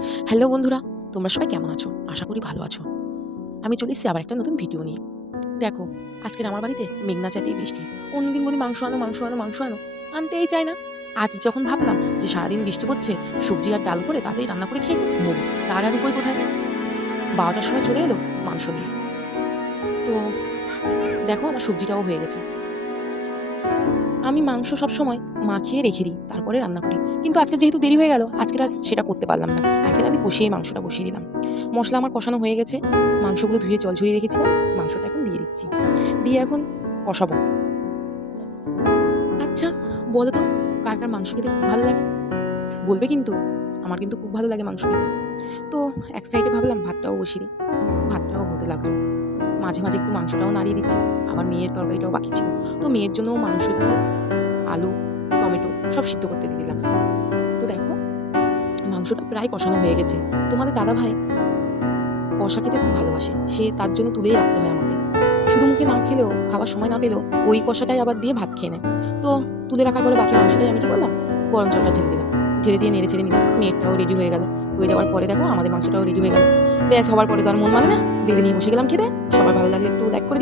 Hello বন্ধুরা, তোমরা সবাই কেমন আছো? আশা করি ভালো আছো। আমি চলে এসেছি আবার একটা নতুন ভিডিও নিয়ে। দেখো, আজকের আমার বাড়িতে মেঘনা চাইতেই বৃষ্টি। অন্যদিন বলি মাংস আনো, মাংস আনো, মাংস আনো, আনতেই চায় না। আজ যখন ভাবলাম যে সারাদিন বৃষ্টি পড়ছে, সবজি আর ডাল করে তাড়াতাড়ি রান্না করে খেয়ে ঘুমোবো, তার আর উপায় কোথায়? ১২টার সময় চলে এলো মাংস নিয়ে। তো দেখো আমার সবজিটাও হয়ে গেছে। আমি মাংস সবসময় মাখিয়ে রেখে দিই, তারপরে রান্না করি। কিন্তু আজকে যেহেতু দেরি হয়ে গেল, আজকের আর সেটা করতে পারলাম না। আজকে আমি কষিয়েই মাংসটা বসিয়ে দিলাম। মসলা আমার কষানো হয়ে গেছে। মাংসগুলো ধুয়ে জল ঝরিয়ে রেখেছিলাম। মাংসটা এখন দিয়ে দিচ্ছি। দিয়ে এখন কষাবো। আচ্ছা, বলো তো কার, কার মাংস খেতে খুব ভালো লাগে? বলবে কিন্তু। আমার কিন্তু খুব ভালো লাগে মাংস খেতে। তো এক সাইডে ভাবলাম ভাতটাও বসিয়ে দিই। ভাতটাও হতে লাগলো। মাঝে, মাঝে একটু মাংসটাও নাড়িয়ে দিচ্ছিলাম। আবার মেয়ের তরকারিটাও বাকি ছিল। তো মেয়ের জন্যও মাংস একটু, আলু, টমেটো সব সিদ্ধ করতে দিয়ে দিলাম। তো দেখো মাংসটা প্রায় কষানো হয়ে গেছে। তোমাদের দাদাভাই কষা খেতে খুব ভালোবাসে। সে তার জন্য তুলেই রাখতে হয় আমাকে। শুধু মুখে না খেলেও, খাওয়ার সময় না পেলেও ওই কষাটাই আবার দিয়ে ভাত খেয়ে নেয়। তো তুলে রাখার পরে বাকি মাংসটাই আমি কি করলাম, গরম জলটা ঢেলে দিলাম। ঢেলে দিয়ে নেড়ে চেড়ে নিলাম। মেয়েরটাও রেডি হয়ে গেল। হয়ে যাওয়ার পরে দেখো আমাদের মাংসটাও রেডি হয়ে গেল। ব্যাস হওয়ার পরে তো আর মন মানে না। বেড়ে নিয়ে বসে গেলাম খেতে। সবার ভালো লাগলে একটু লাইক করে দিও।